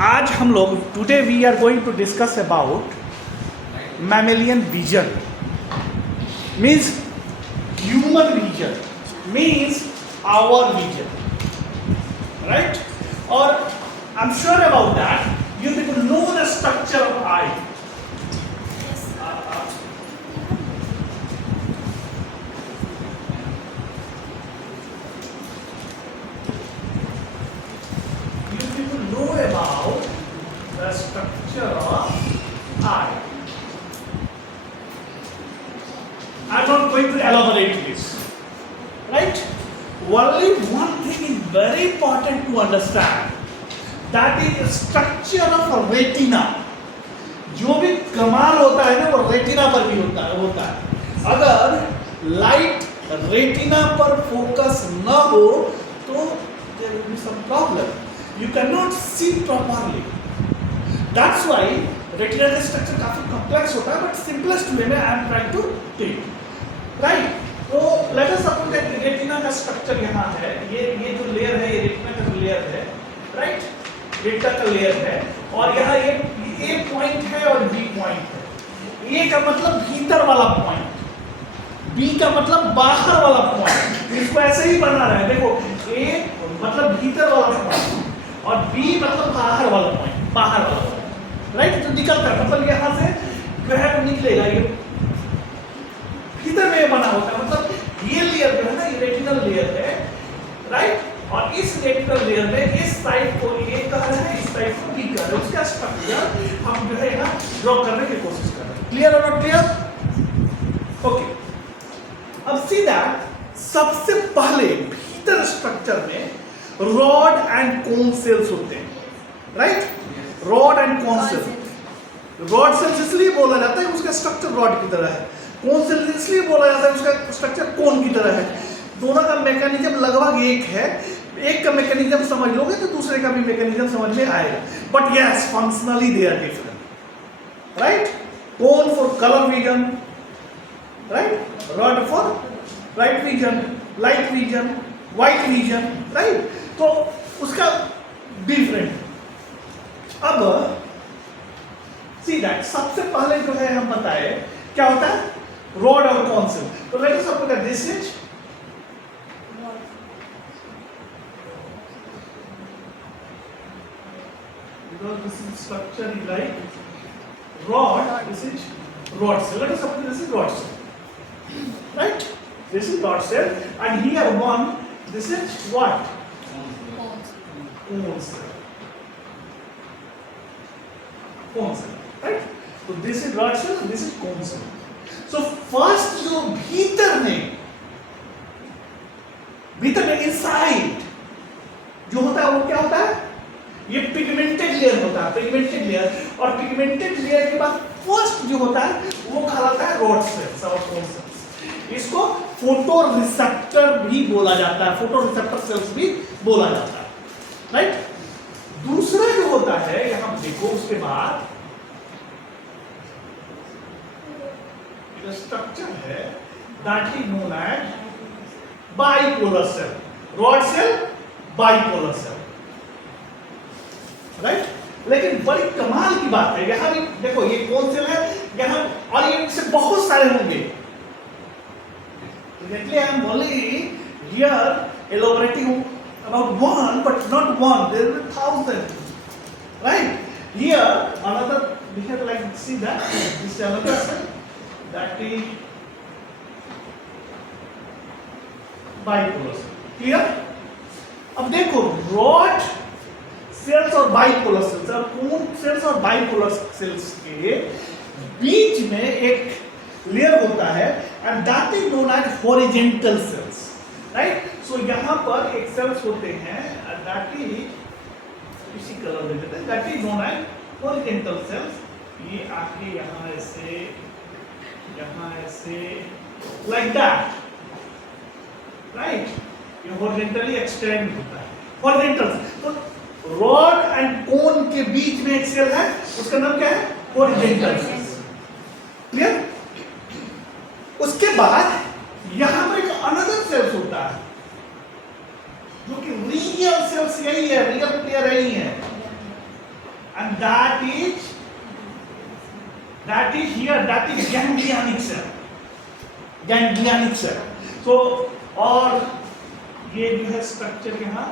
आज हम लोग today we are going to discuss about mammalian vision means human vision means our vision right और I am sure about that you people know the structure of eye about the structure of eye. I'm not going to elaborate this. Right? Only one thing is very important to understand. That is structure of retina. जो भी कमाल होता है ना वो retina पर भी होता है। अगर लाइट रेटिना पर फोकस न हो तो there will be some problem. You cannot see properly. That's why retina का structure काफी complex होता है, but simplest way में I am trying to take. Right? तो let us suppose that retina का structure यहाँ है, ये जो layer है ये retina का जो layer है, right? retina का layer है, और यहाँ ये A point है और B point है. A का मतलब भीतर वाला point, B का मतलब बाहर वाला point. इसको ऐसे ही बना रहा है, देखो A मतलब भीतर वाला point. और B मतलब बाहर वाला पॉइंट, बाहर वाला पॉइंट, राइट? तो निकलता है मतलब यहाँ से जो है वो निकलेगा, ये भीतर में बना होता है, मतलब ये लेयर जो है ना ये रेटिनल लेयर है, राइट? और इस रेटिनल लेयर में इस साइड को A कह रहे हैं, इस साइड को B कह रहे हैं, उसका स्ट्रक्चर हम जो है ना ड्रॉ करने की कोशिश कर रहे हैं। क्लियर और नॉट क्लियर? ओके, अब सी दैट सबसे पहले भीतर स्ट्रक्चर में रॉड एंड कोन सेल्स होते हैं, right? Rod and cone cells. Rod sales इसलिए बोला जाता है उसका स्ट्रक्चर रॉड की तरह है, कोन सेल्स इसलिए बोला जाता है उसका स्ट्रक्चर कोन की तरह है। दोनों का मैकेनिज्म लगभग एक है, एक का मैकेनिज्म समझ लोगे तो दूसरे का भी मैकेनिज्म समझ में आएगा, but yes functionally they are different, right? Cone for colour vision, right? Rod for right vision, light vision, white vision, right? तो उसका डिफरेंट। अब सी दैट सबसे पहले जो है हम बताए क्या होता है रॉड और कोन सेल। तो let us suppose that this is because this is structure is like rod, this is rod cell. Let us suppose this is rod cell, right? This is rod cell, and here one, this is what? Cone cell. Cone cell, right? So this is rod cell, this is cone cell. So first जो भीतर में inside जो होता है वो क्या होता है? ये पिगमेंटेड लेयर होता है, पिगमेंटेड लेयर, और पिगमेंटेड लेयर के बाद फर्स्ट जो होता है वो कहलाता है रॉड सेल्स और कोन सेल्स। इसको फोटो रिसेप्टर भी बोला जाता है, फोटो रिसेप्टर सेल्स भी बोला जाता है, राइट? दूसरा जो होता है यहां देखो उसके बाद स्ट्रक्चर है that is known as bipolar cell, rod cell, bipolar cell, right? लेकिन बड़ी कमाल की बात है यहां भी देखो ये कौन सेल है यहां, और ये से बहुत सारे होंगे। Exactly, I am only here elaborating about one, but not one. There are 1,000, right? Here another. We have like see that this is another cell that is bipolar cell. Clear? अब देखो rod सेल्स और bipolar cells और cone cells और bipolar cells के बीच में एक layer होता है and that is known as horizontal cells, right? So यहां पर एक सेल्स होते हैं दैट इज इसी कलर में देते हैं, that is known as horizontal cells. ये आके यहां ऐसे लाइक दैट, राइट? ये हॉरिजॉन्टली एक्सटेंड होता है हॉरिजॉन्टल। तो रॉड एंड कोन के बीच में एक सेल है, उसका नाम क्या है? Horizontal cell. क्लियर? उसके बाद यहां पर एक अनदर सेल्स होता है जो कि रियल सेल्स यही है, रियल प्लेयर यही है, that is here, that is ganglionic cell, ganglionic cell. So और ये जो है स्ट्रक्चर यहाँ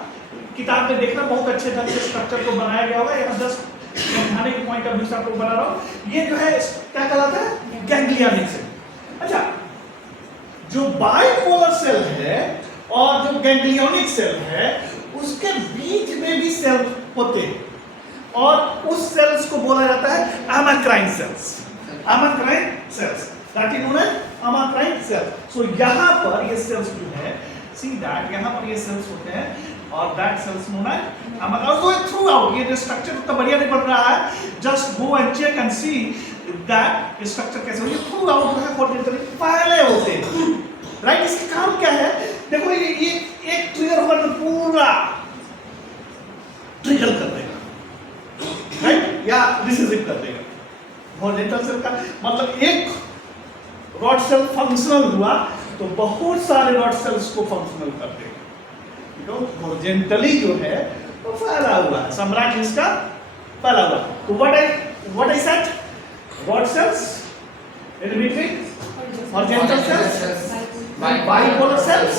किताब में देखना बहुत अच्छे ढंग से स्ट्रक्चर को बनाया गया होगा, यहाँ जस्ट समझाने के पॉइंट ऑफ व्यू से आपको बना रहा हूँ। ये जो है क्या कहलाता है, गैंग्लियनिक सेल। अच्छा, जो बाइपोलर सेल है और जो गैंग्लियनिक सेल है उसके बीच में भी सेल होते हैं और उस सेल्स को बोला जाता है amacrine cells, amacrine cells, that is known as amacrine cells. So यहाँ पर ये सेल्स जो है, see that यहाँ पर ये सेल्स होते हैं और that cells known as amacrine throughout. ये स्ट्रक्चर उतना बढ़िया नहीं बन रहा है, just go and check and see that structure कैसे हो। ये throughout जो है कोऑर्डिनेटरी पहले होते हैं, राइट। इसका काम क्या है, देखो ये एक ट्रिगर होगा तो पूरा ट्रिगर कर देगा, राइट, या रिसीव कर देगा। हॉरिजॉन्टल सेल का मतलब एक रॉड सेल फंक्शनल हुआ तो बहुत सारे रॉड सेल्स को फंक्शनल कर देगा। तो हॉरिजॉन्टली जो है वो फैला हुआ है, सम्राट इसका फैला हुआ। तो what I said, rod cells in between, horizontal cells, bipolar cells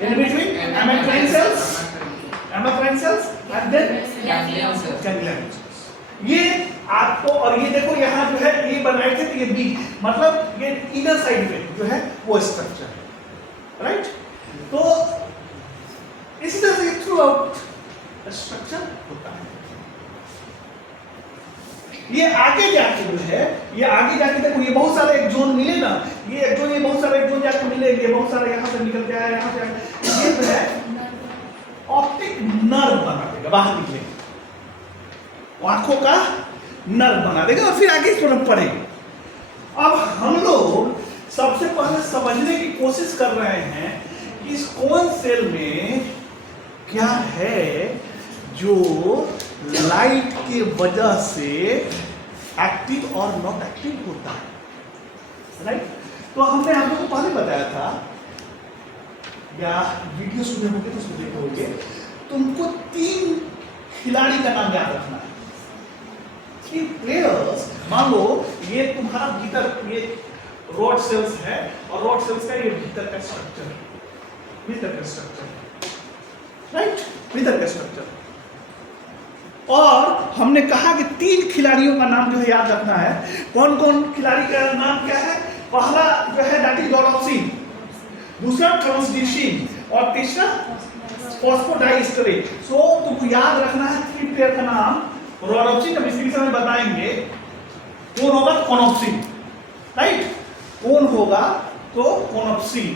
in between, amacrine cells and then ganglion cells। ये आपको, और ये देखो यहाँ जो है ये बनाए थे तो ये बी, मतलब ये इनर साइड में जो है वो स्ट्रक्चर है, राइट। तो इसी तरह से थ्रू आउट स्ट्रक्चर होता है। ये आगे जाके जो है, ये आगे जाके देखो ये बहुत सारे एक जोन मिले ना, ये एक जोन, ये बहुत सारे एक जोन जाके मिलेंगे, बहुत सारे यहाँ से निकल के आया, यहाँ से ये जो है ऑप्टिक नर्व बना देगा, बाहर निकलेगा, आंखों का नर्व बना देगा और फिर आगे इस तरफ पड़ेगा। अब हम लोग सबसे पहले समझने की कोशिश कर रहे हैं कि इस कौन सेल में क्या है जो लाइट के वजह से एक्टिव और नॉट एक्टिव होता है, राइट। तो हमने आप लोगों को पहले बताया था, या वीडियो सुने होंगे तो उसको देखे होंगे, तुमको 3 खिलाड़ी का नाम याद रखना है, 3 प्लेयर्स। मान लो ये तुम्हारा भीतर ये रॉड सेल्स है और रॉड सेल्स का ये भीतर का स्ट्रक्चर है, भीतर का स्ट्रक्चर, राइट, भीतर का स्ट्रक्चर। और हमने कहा कि 3 खिलाड़ियों का नाम जो है याद रखना है। कौन कौन खिलाड़ी का नाम क्या है? पहला जो है दैट इज रोडोप्सिन, दूसरा ट्रांसड्यूसिन और तीसरा फॉस्फोडाइएस्टरेट। सो तुमको याद रखना है 3 प्लेयर का नाम। रोडोप्सिन अब इसके में बताएंगे कौन होगा, कोनोप्सिन, राइट, कौन होगा तो कोनोप्सिन,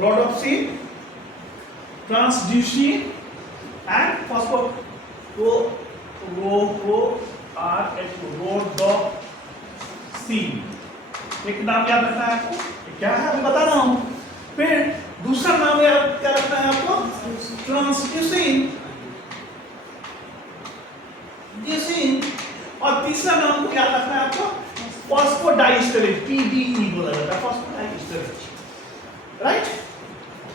रोडोप्सिन, ट्रांसड्यूसिन एंड फॉस्फो, तो रोडोप्सिन, एक नाम याद रखना है आपको, क्या है मैं बता रहा हूं। फिर दूसरा नाम याद क्या रखना है आपको, ट्रांसड्यूसिन, और तीसरा नाम को क्या रखना है आपको, फॉस्फोडाइएस्टरेट, PDE बोला जाता है, फॉस्फोडाइएस्टरेट, राइट,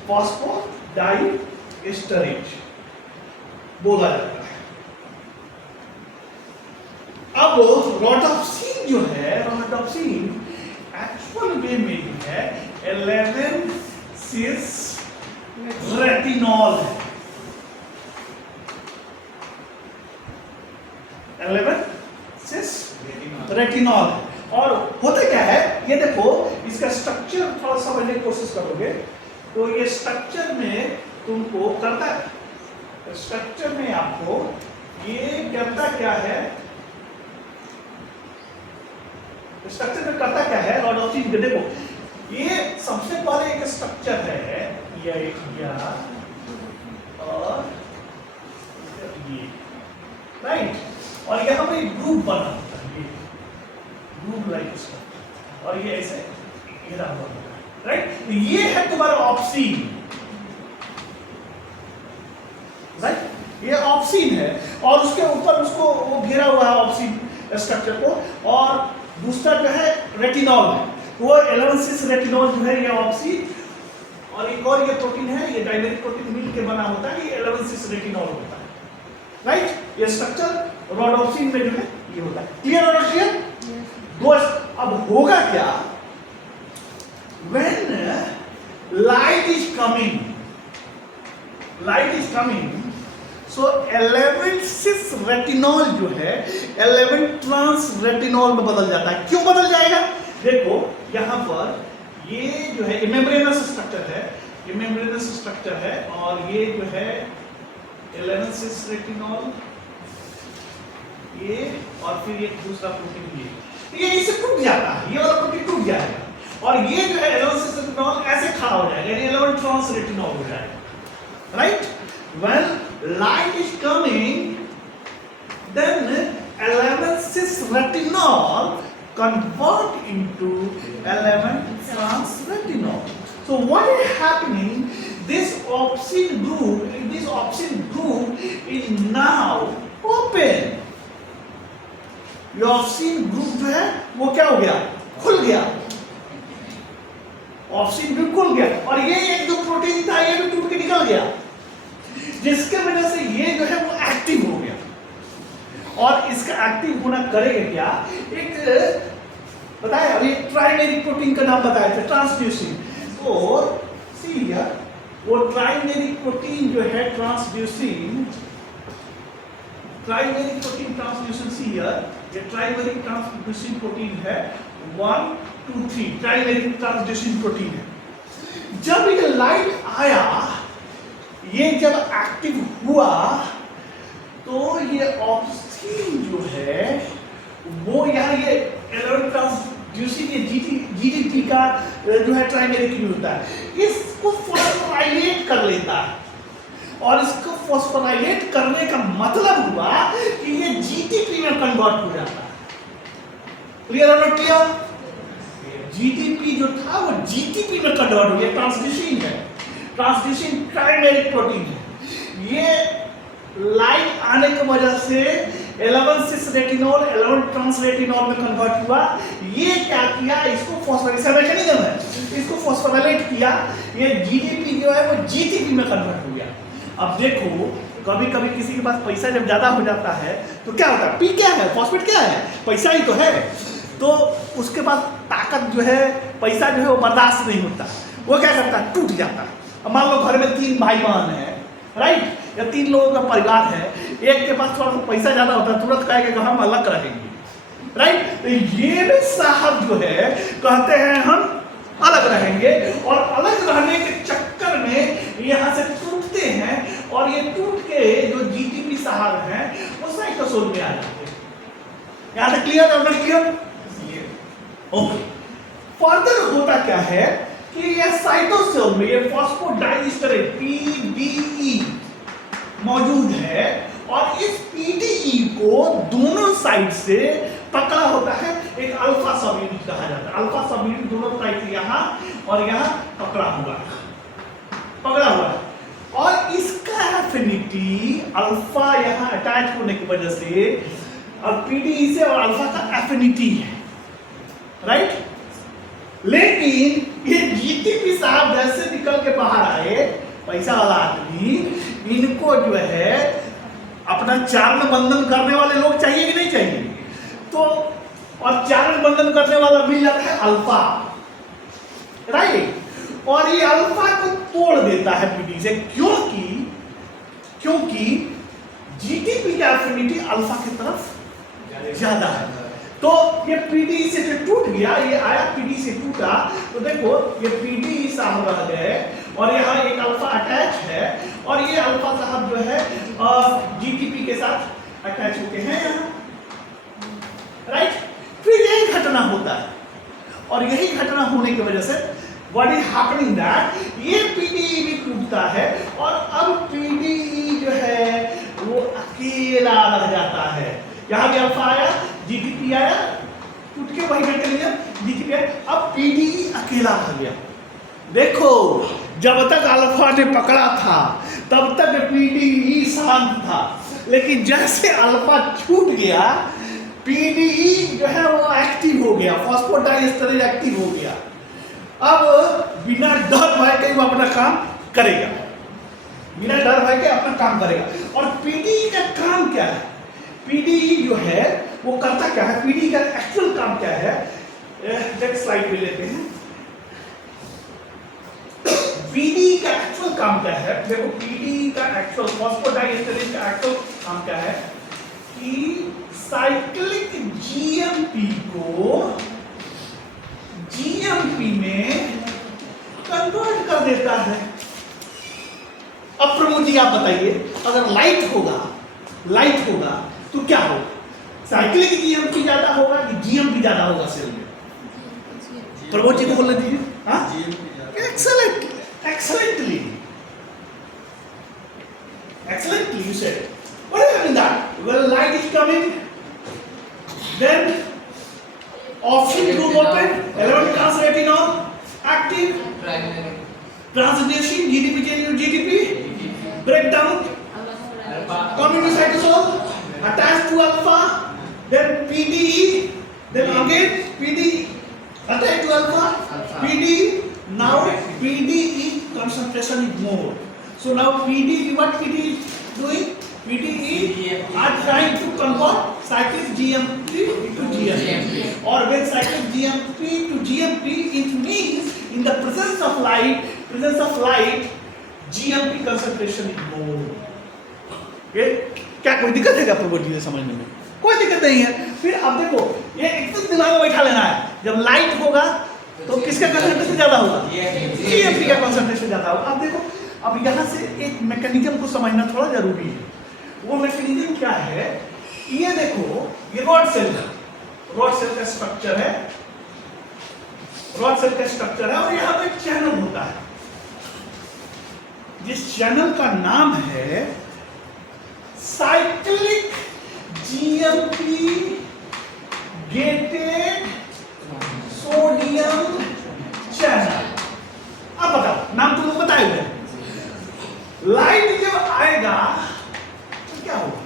फॉस्फोडाइएस्टरेट बोला जाता है। अब रोडोप्सिन जो है, रोडोप्सिन एक्चुअल वे में जो है 11-cis रेटिनॉल है, 11-cis रेटिनॉल। और होता क्या है, ये देखो इसका स्ट्रक्चर थोड़ा सा समझने की कोशिश करोगे तो ये स्ट्रक्चर में तुमको करता है, स्ट्रक्चर में आपको ये करता क्या है, स्ट्रक्चर में करता क्या है रोडोप्सिन, देखो ये सबसे पहले एक स्ट्रक्चर है, ये और ये, राइट, और यहाँ पे ग्रुप बना होता है, ये ग्रुप लाइक स्ट्रक्चर, और ये ऐसे घेरा हुआ होता है, राइट। तो ये है तुम्हारा ऑप्सिन, राइट, ये ऑप्सिन है और उसके ऊपर उसको वो घेरा हुआ है ऑप्सिन स्ट्रक्चर को। और दूसरा जो है रेटिनॉल है, वो 11-cis रेटिनॉल जो है ये ऑप्सिन, और एक और ये प्रोटीन है, ये डाइमेरिक प्रोटीन मिल के बना होता है, ये 11-cis रेटिनॉल होता है, राइट। ये स्ट्रक्चर रोडोप्सिन में जो है ये होता है। क्लियर और क्लियर दोस्त? अब होगा क्या, when light is coming, so 11 cis retinol जो है 11 ट्रांस रेटिनॉल में बदल जाता है। क्यों बदल जाएगा? देखो यहां पर ये जो है मेम्ब्रेनस स्ट्रक्चर है, और ये जो है 11 सिस रेटिनॉल ये, और फिर एक दूसरा प्रोटीन ये इससे टूट जाता है, ये वाला प्रोटीन टूट जाएगा, और ये जो है 11 सिस रेटिनॉल ऐसे खड़ा हो जाएगा, यानी 11 ट्रांस रेटिनॉल हो जाएगा। Right? When light is coming, then 11 cis retinol convert into 11 trans retinol. So what is happening? This opsin group is now open. ये ऑप्सिन ग्रुप जो है वो क्या हो गया? खुल गया। ऑप्सिन ग्रुप खुल गया, और ये एक जो प्रोटीन था ये भी टूट के निकल गया, जिसके वजह से ये जो है वो एक्टिव हो गया। और इसका एक्टिव होना करेगा क्या? एक बताया अभी ट्राइमेरिक प्रोटीन का नाम बताया था, ट्रांसड्यूसिन। तो सी हियर, वो ट्राइमेरिक प्रोटीन जो है ट्रांसड्यूसिन सी हियर, ये ट्राइमेरिक ट्रांसड्यूसिन प्रोटीन है 1 2 3 ट्राइमेरिक ट्रांसड्यूसिन प्रोटीन है। जब ये लाइट आया, ये जब एक्टिव हुआ, तो ये ऑप्सिन जो है वो यहाँ ये 11 ट्रांसड्यूसिन ये जीटीपी का जो है ट्राइमेरिक यूज होता है, इसको फॉस्फोराइलेट कर लेता है, और इसको फॉस्फोराइलेट करने का मतलब हुआ कि ये जीटीपी में कन्वर्ट हो जाता है। क्लियर और नॉट क्लियर? जीटीपी जो था वो जीटीपी में कन्वर्ट हो गया। ट्रांसड्यूसिन है, ट्रांसड्यूसिन ट्राइमेरिक प्रोटीन है। ये लाइट आने की वजह से 11 सिस रेटिनॉल 11 ट्रांस रेटिनॉल में कन्वर्ट हुआ। ये क्या किया? इसको फॉस्फोराइलेशन मैकेनिज्म है, इसको फॉस्फोराइलेट किया, ये जीटीपी जो है वो जीटीपी में कन्वर्ट हो गया। अब देखो कभी कभी किसी के पास पैसा जब ज्यादा हो जाता है तो क्या होता है? पी क्या है? फॉस्फेट क्या है? पैसा ही तो है। तो उसके पास ताकत जो है, पैसा जो है वो बर्दाश्त नहीं होता, वो क्या करता है? टूट जाता है। अब मान लो घर में 3 भाई बहन है, राइट, या 3 लोगों का परिवार है, एक के पास थोड़ा सा पैसा ज्यादा होता है, तुरंत कहेगा कि हम अलग रहेंगे, राइट। तो ये भी साहब जो है कहते हैं हम अलग रहेंगे, और अलग रहने के चक्कर में यहाँ से टूटते हैं, और ये टूट के जो जीटीपी साहब हैं वो साइटोसोल में आ जाते हैं। यहाँ तक क्लियर और नॉट क्लियर? ओके। फर्दर होता क्या है कि ये साइटोसोल में ये फॉस्फोडाइएस्टर पीडीई मौजूद है, और इस पीडीई को दोनों साइड से पकड़ा होता है, एक अल्फा सब यूनिट कहा जाता है। अल्फा सब यूनिट दोनों साइड से यहाँ और यहाँ पकड़ा हुआ है, और इसका एफिनिटी अल्फा यहाँ अटैच होने की वजह से, और पीडीई से और अल्फा का एफिनिटी है, राइट। लेकिन ये जीटीपी साहब जैसे निकल के बाहर आए, पैसा वाला आदमी, इनको जो है अपना चारण बंधन करने वाले लोग चाहिए कि नहीं चाहिए? तो और चारण बंधन करने वाला मिल जाता है अल्फा, राइट, और ये अल्फा को तोड़ देता है पीडी से, क्योंकि जीटीपी का एफिनिटी अल्फा की तरफ ज्यादा है। तो ये पीडी से जो टूट गया, ये आया पीडी से टूटा, तो देखो ये पीडी साहब रह गए, और यहाँ एक अल्फा अटैच है, और ये अल्फा साहब जो है जीटीपी के साथ अटैच होते हैं यहाँ, राइट। फिर यही घटना होता है, और यही घटना होने की वजह से व्हाट इज हैपनिंग दैट ये पीडीई भी टूटता है, और अब पीडीई जो है वो अकेला रह जाता है। यहाँ भी अल्फा आया, जीटीपी आया, टूट के वही मैकेनिज्म जीटीपी आया, अब पीडीई अकेला रह गया। देखो जब तक अल्फा ने पकड़ा था तब तक पीडीई शांत था, लेकिन जैसे अल्फा छूट गया, पीडीई जो है वो एक्टिव हो गया, फॉस्फोडाइएस्टर एक्टिव हो गया। अब बिना डर भय के वो अपना काम करेगा, बिना डर भय के अपना काम करेगा। और पीडीई का काम क्या है? पीडीई जो है वो करता क्या है, पीडीई का एक्चुअल काम क्या है, नेक्स्ट स्लाइड पे लेते हैं। पीडीई का एक्चुअल काम क्या है, देखो पीडीई का एक्चुअल फॉस्फोडाइएस्टरेज का एक्चुअल काम क्या है कि साइक्लिक जीएमपी को जीएमपी में कन्वर्ट कर देता है। अब प्रमोद जी आप बताइए, अगर लाइट होगा तो क्या होगा, साइक्लिक जीएमपी ज्यादा होगा कि जीएमपी ज्यादा होगा सेल में? प्रमोद जी को बोलने दीजिए। हाँ, excellently you said. What is happening that when light is coming, then option group open, element trans retinol active, transducing GDP breakdown, coming to cytosol, attached to alpha, then PDE, then again PDE attached to alpha, PDE. Now PDE concentration is more. So now PDE, what PDE is doing? PDE are trying to convert cyclic GMP to GMP. Or when cyclic GMP to GMP, it means in the presence of light, GMP concentration is more. Okay? क्या कोई दिक्कत है क्या प्रभु जी समझने में? कोई दिक्कत नहीं है। फिर अब देखो ये एकदम दिमाग में बैठा लेना है, जब लाइट होगा तो किसका कंसंट्रेशन ज्यादा होगा? जीएमपी का कंसंट्रेशन ज्यादा होगा। अब देखो, अब यहाँ से एक मैकेनिज्म को समझना थोड़ा जरूरी है। वो मैकेनिज्म क्या है? ये देखो, ये रॉड सेल का स्ट्रक्चर है, और यहाँ पे एक चैनल होता है, जिस चैनल का नाम है cyclic GMP gated sodium channel. अब बताओ, नाम तुम लोग बताए हुए, लाइट जब आएगा तो क्या होगा?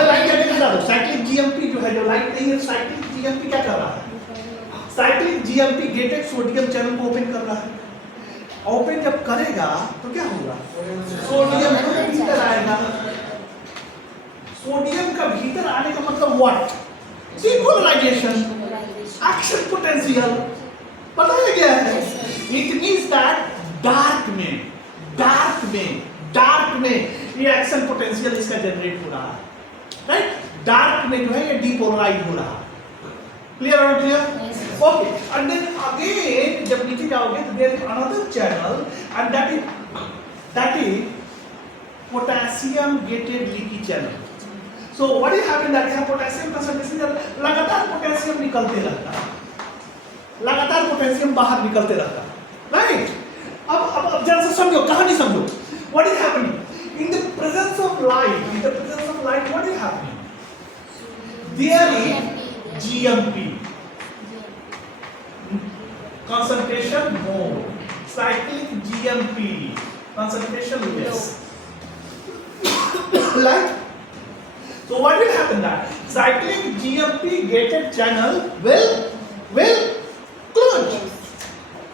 लाइट क्या बता दो, साइक्लिक जीएमपी जो है, जो लाइट नहीं है, साइक्लिक जीएमपी क्या कर रहा है? Cyclic GMP gated sodium channel को ओपन कर रहा है। ओपन जब करेगा तो क्या होगा? सोडियम का भीतर आएगा। सोडियम का भीतर आने का मतलब व्हाट? डिपोलराइजेशन, एक्शन पोटेंशियल, पता है क्या है? इट मींस दैट डार्क में ये एक्शन पोटेंशियल इसका जनरेट हो रहा है, राइट? डार्क में जो है ये डिपोलराइज हो रहा है। क्लियर और clear? Okay, and then again जब नीचे जाओगे तो there is another channel, and that is potassium gated leaky channel. So what is happening that यहाँ पोटेशियम कंसंट्रेशन लगातार पोटेशियम निकलते रहता है, लगातार पोटेशियम बाहर निकलते रहता है, राइट? अब जरा सा समझो, कहानी समझो। What is happening in the presence of light? What is happening? There is GMP concentration more, cyclic GMP concentration less, right? So what will happen that cyclic GMP gated channel will close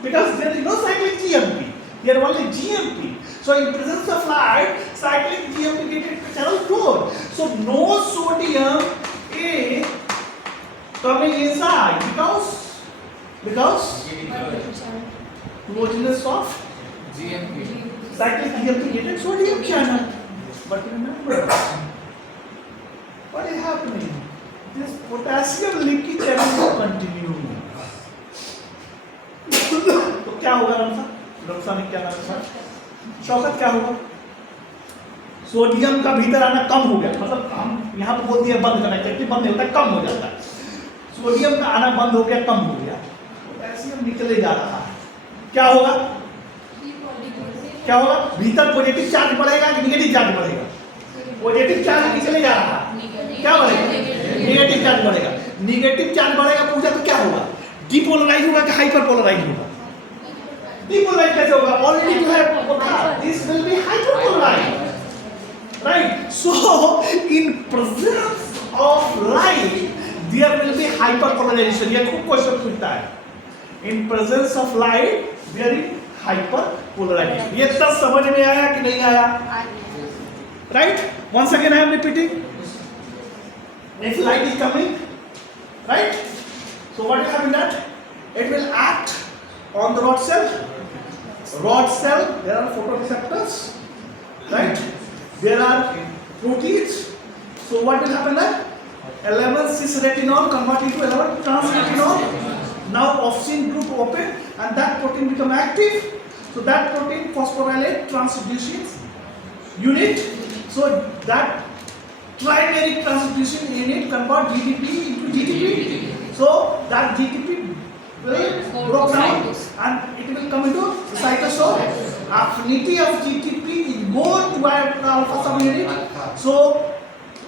because there is no cyclic GMP, there is only GMP. So in presence of light, cyclic GMP gated channel closed. So no sodium is coming inside because closeness of GMP. cyclic GMP gated sodium channel. But remember, what is happening? This potassium leaky channel will continue. तो क्या होगा रमसा में क्या होगा? शौकत क्या होगा? Sodium का भीतर आना कम हो गया, मतलब हम यहाँ पे बोल दिए बंद करना, एक्टिव बंद नहीं होता, कम हो जाता है। सोडियम का आना बंद हो गया, कम हो गया, पोटेशियम निकले जा रहा है। क्या होगा? भीतर पॉजिटिव चार्ज बढ़ेगा कि निगेटिव चार्ज बढ़ेगा? पॉजिटिव चार्ज निकले जा रहा है, क्या बढ़ेगा? नेगेटिव चार्ज बढ़ेगा। नेगेटिव चार्ज बढ़ेगा पूछा तो क्या होगा? डिपोलराइज होगा कि हाइपरपोलराइज होगा? डिपोलराइज कैसे होगा? ऑलरेडी जो है this will be hyperpolarize, right? So in presence of light there will be hyperpolarization. ये खूब क्वेश्चन पूछता है, in presence of light there is hyperpolarization. ये तब समझ में आया कि नहीं आया? Right? Once again I am repeating. If light is coming, right? So what will happen that it will act on the rod cell. Rod cell, there are photoreceptors, right? There are proteins. So what will happen that 11-cis-retinol convert into 11-trans-retinol. Now opsin group open and that protein become active. So that protein phosphorylate transducing unit. So that trimeric transduction unit convert GTP into GTP. So that GTP will broke down and it will come into cytosol. Affinity of GTP is more toward the alpha subunit. So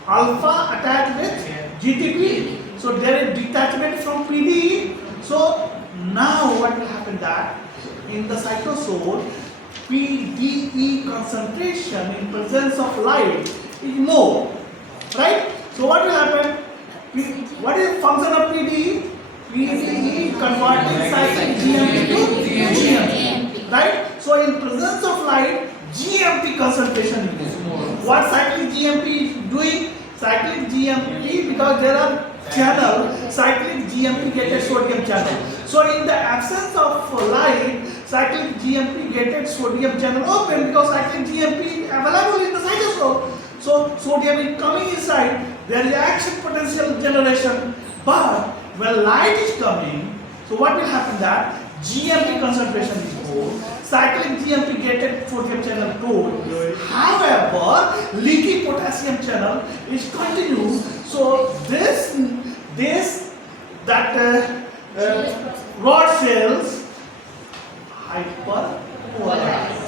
alpha attached with GTP. So there is detachment from PDE. So now what will happen that in the cytosol PDE concentration in presence of light is more, right? So what will happen? What is the function of PDE? PDE converting cyclic GMP to GMP, right? So in presence of light, GMP concentration is more. What cyclic GMP is doing? Cyclic GMP, because there are channel, cyclic GMP gated sodium channel. So in the absence of light, cyclic GMP gated sodium channel open because cyclic GMP available in the cytosol. So sodium is coming inside, there is action potential generation. But when light is coming, so what will happen that GMP concentration is more, cyclic GMP gated sodium channel good. However, leaky potassium channel is continuous. So rod cells hyperpolarized.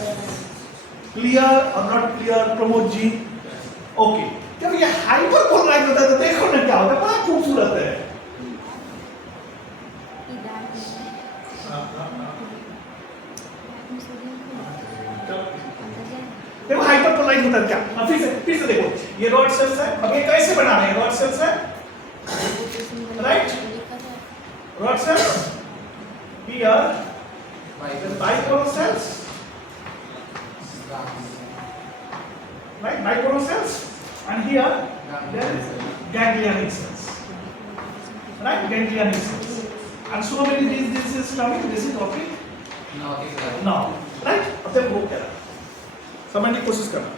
Clear or not clear, Pramod ji? Okay. जब ये hyperpolarized होता है तो देखो ना क्या होता है, बड़ा खूबसूरत है. देखो हाइपरपोलाइज होता है क्या? अब फिर से देखो, ये रॉड सेल्स है. अब ये कैसे बना रहे हैं? रॉड सेल्स है, right? Rod sales here bipolar cells, right? Bipolar cells, and here there is ganglionic cells, right? Ganglionic cells, and so many this is coming. This is topic. No, right? अब तक वो क्या? समझने की कोशिश करना.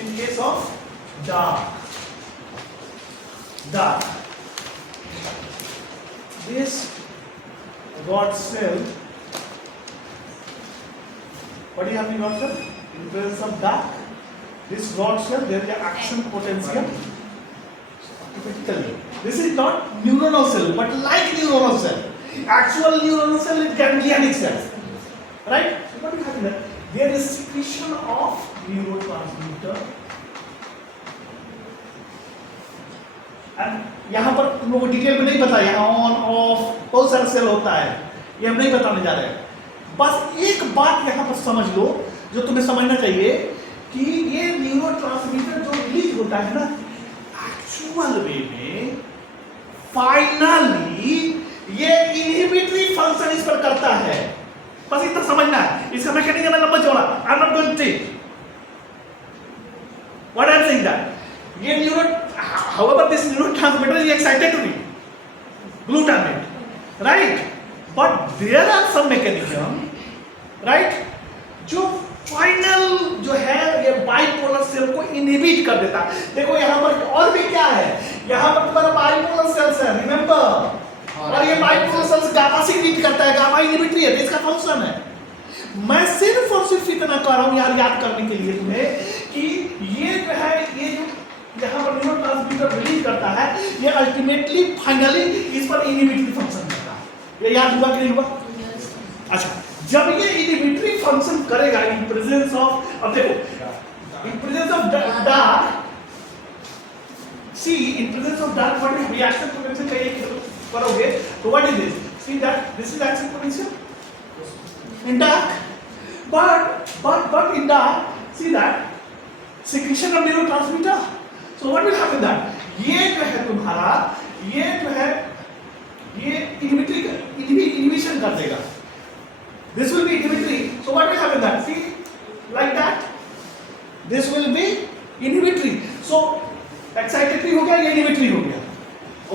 In case of dark, this rod cell, what do you have in rod cell? In presence of dark, this rod cell, there is an action potential. Typically, this is not neuronal cell, but like neuronal cell. Actual neuronal cell is ganglionic cell, right? So what do you have in there? There is secretion of neurotransmitter. यहाँ पर तुम लोगों को detail में नहीं पता, यहाँ on off बहुत सारा सेल होता है, ये हम नहीं बताने जा रहे हैं. बस एक बात यहाँ पर समझ लो जो तुम्हें समझना चाहिए कि ये न्यूरोट्रांसमीटर जो रिलीज होता है ना, एक्चुअल वे में फाइनली ये इनहिबिटरी फंक्शन इस पर करता है. बस इतना समझना है. इसका मैकेनिज्म है लंबा चौड़ा. I am not going to take what I am saying that ये neuro, however this neurotransmitter is excitatory, glutamate, right? But there are some mechanism, right, जो फाइनल जो है ये बाइपोलर सेल को इनहिबिट कर देता है. देखो यहाँ पर और भी क्या है, यहाँ पर तुम्हारा बाइपोलर सेल्स है, रिमेंबर, और ये बाइपोलर सेल्स गामा सिक्रीट करता है, गामा इनहिबिटरी है, इसका फंक्शन है. मैं सिर्फ और सिर्फ इतना कर रहा हूँ यार याद करने के लिए तुम्हें कि ये जो है, ये जो यहाँ पर न्यूरोट्रांसमीटर रिलीज करता है, ये अल्टीमेटली फाइनली इस पर इनहिबिटरी फंक्शन करता है. ये याद हुआ कि नहीं हुआ? अच्छा, जब ये इनहिबिटरी फंक्शन करेगा इन प्रेजेंस ऑफ, अब देखो in presence of dark, see in presence of dark what is reaction potential का ये करोगे तो what is this? See that this is action potential in dark, but in dark see that secretion of neurotransmitter. So what will happen that ये जो है तुम्हारा, ये जो है ये inhibition कर देगा. This will be inhibitory. So what will happen that see like that this will B inhibitory. So excitatory हो गया, ये इनहिबिटरी हो गया.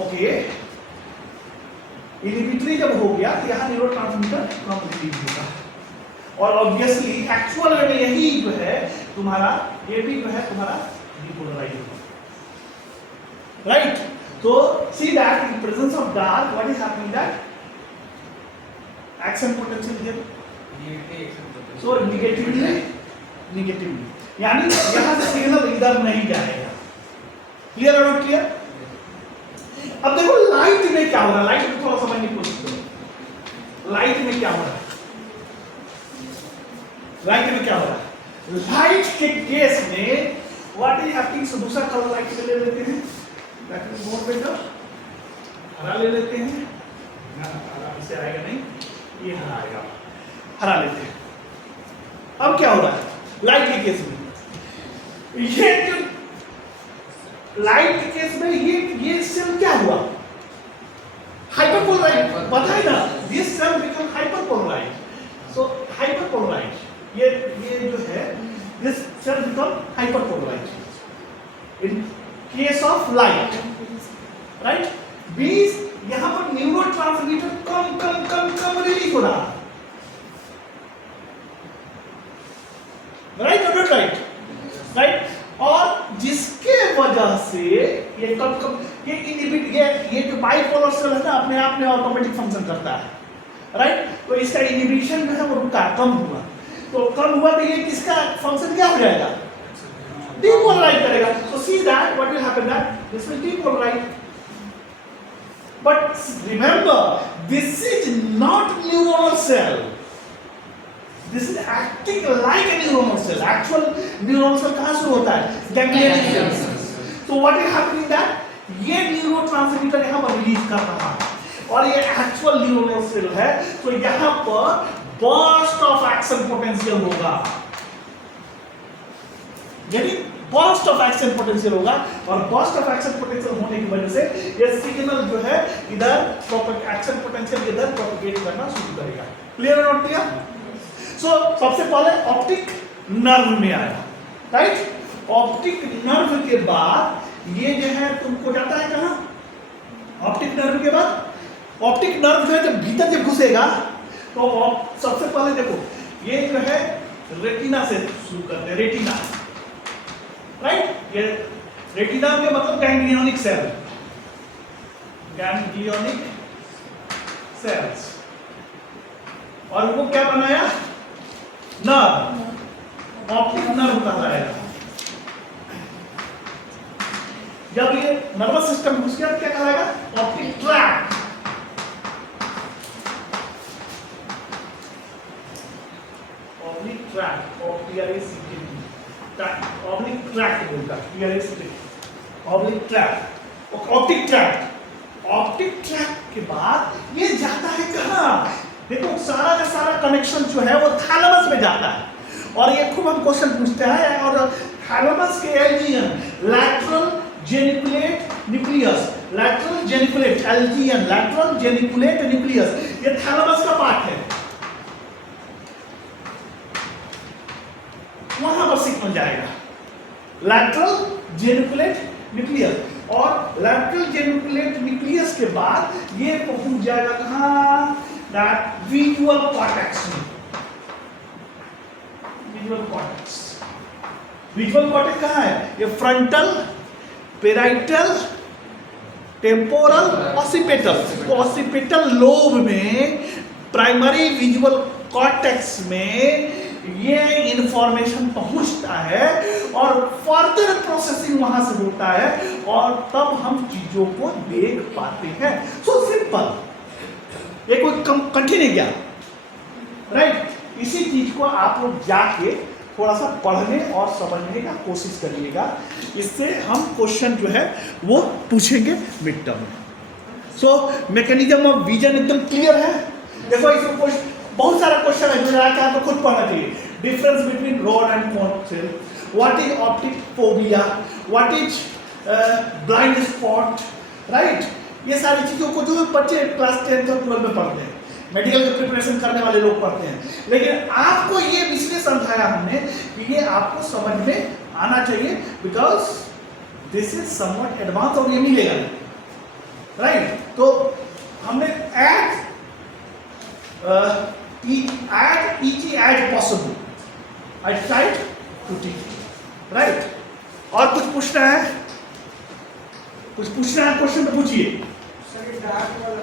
ओके, इनहिबिटरी जब हो गया तो यहाँ न्यूरोट्रांसमीटर कम रिलीज होगा. और ऑब्वियसली एक्चुअल में यही जो है तुम्हारा, ये भी जो है तुम्हारा डिपोलराइज होगा. Right. So see that in presence of dark, what is happening that action potential here. So negatively, यानी यहाँ से सिग्नल इधर नहीं जाएगा. क्लियर और नॉट क्लियर? अब देखो लाइट में क्या हो रहा है, लाइट में थोड़ा समझने की कोशिश करो. लाइट में क्या हो रहा है, लाइट में क्या हो रहा है? लाइट के केस में व्हाट इज हैपनिंग. सो दूसरा कलर लाइट से ले लेते हैं, दैट इज मोर बेटर. हरा ले लेते हैं, ना हरा इससे आएगा नहीं, ये हरा आएगा. हरा लेते हैं. अब क्या हो रहा है लाइट के केस में, ये जो लाइट के केस में ये सेल क्या हुआ, हाइपरपोलराइज. पता है ना, this cell become hyperpolarize. So hyperpolarize, ये जो है this cell become hyperpolarize in case of light. Right. बीस यहां पर न्यूरोट्रांसमीटर कम कम कम कम रिलीज हो रहा. राइट और नॉट राइट? राइट. और जिसके वजह से ये कम कम ये जो बाइपोलर सेल है ना, अपने आप में ऑटोमेटिक फंक्शन करता है. राइट. तो इसका इनहिबिशन जो है वो रुका, कम हुआ. तो कम हुआ तो ये किसका फंक्शन क्या हो जाएगा, depolarize करेगा. So see that what will happen, that this will depolarize. But remember, this is not neuronal cell. This is acting like a neuronal cell. Actual neuronal cell कहाँ से होता है, ganglionic cells. So what is happening that ये neurotransmitter यहाँ पर release कर रहा है और ये एक्चुअल न्यूरोनल सेल है. तो यहाँ पर burst of action potential होगा, यानी burst of action potential होगा. और burst of action potential होने की वजह से ये सिग्नल जो है इधर action potential इधर प्रोपेगेट करना शुरू करेगा. क्लियर और नॉट क्लियर? सो सबसे पहले ऑप्टिक नर्व में आया. राइट. ऑप्टिक नर्व के बाद ये जो है तुमको जाता है कहाँ, ऑप्टिक नर्व के बाद ऑप्टिक नर्व जो है जब भीतर जब घुसेगा तो सबसे पहले देखो ये जो है रेटिना से शुरू करते हैं. रेटिना. राइट. ये रेटिना के मतलब गैंग्लियोनिक सेल, गैंग्लियोनिक सेल्स. और वो क्या बनाया, नर्व, ऑप्टिक नर्व कहलाएगा. जब ये नर्वस सिस्टम घुस गया क्या कहलाएगा, optic tract. Optic tract, optic tract बोलता है, optic tract. Optic tract. Optic tract के बाद ये जाता है कहाँ, देखो सारा का सारा कनेक्शन जो है वो थैलेमस में जाता है. और ये खूब हम क्वेश्चन पूछते हैं. और थैलेमस के एल्जियन, lateral geniculate nucleus, lateral geniculate एल्जियन, लैटरल जेनिकुलेट न्यूक्लियस, ये थैलेमस का पार्ट है. वहां पर सिग्नल जाएगा लैटरल जेनिकुलेट न्यूक्लियस. और लैटरल जेनिकुलेट न्यूक्लियस के बाद ये पहुंच जाएगा कहां, दैट विजुअल कॉर्टेक्स में. Visual cortex. विजुअल कॉर्टेक्स कहां है, ये फ्रंटल, पेराइटल, टेम्पोरल, ऑसिपिटल. तो ऑसिपिटल लोब में, प्राइमरी विजुअल कॉर्टेक्स में ये इंफॉर्मेशन पहुंचता है और फर्दर प्रोसेसिंग वहां से होता है और तब हम चीजों को देख पाते हैं. सो सिंपल, ये कोई कठिन है क्या? राइट. इसी चीज को आप लोग जाके थोड़ा सा पढ़ने और समझने का कोशिश करिएगा. इससे हम क्वेश्चन जो है वो पूछेंगे मिड टर्म में. सो मैकेनिज्म ऑफ विजन एकदम क्लियर है. देखो इसमें बहुत सारा क्वेश्चन है जो आपको खुद पढ़ना चाहिए. Difference between rod and cone cell, what is optic phobia, what is blind spot. Right. ये सारी चीजों को जो बच्चे क्लास 10th और 12 में पढ़ते हैं, मेडिकल की प्रिपरेशन करने वाले लोग पढ़ते हैं. लेकिन आपको ये इसलिए समझाया हमने कि ये आपको समझ में आना चाहिए, because this is somewhat advance और ये मिलेगा, राइट? तो हमने add easy as possible I tried to teach you, right? और कुछ पूछना है? क्वेश्चन तो पूछिए। सर, ये डार्क वाला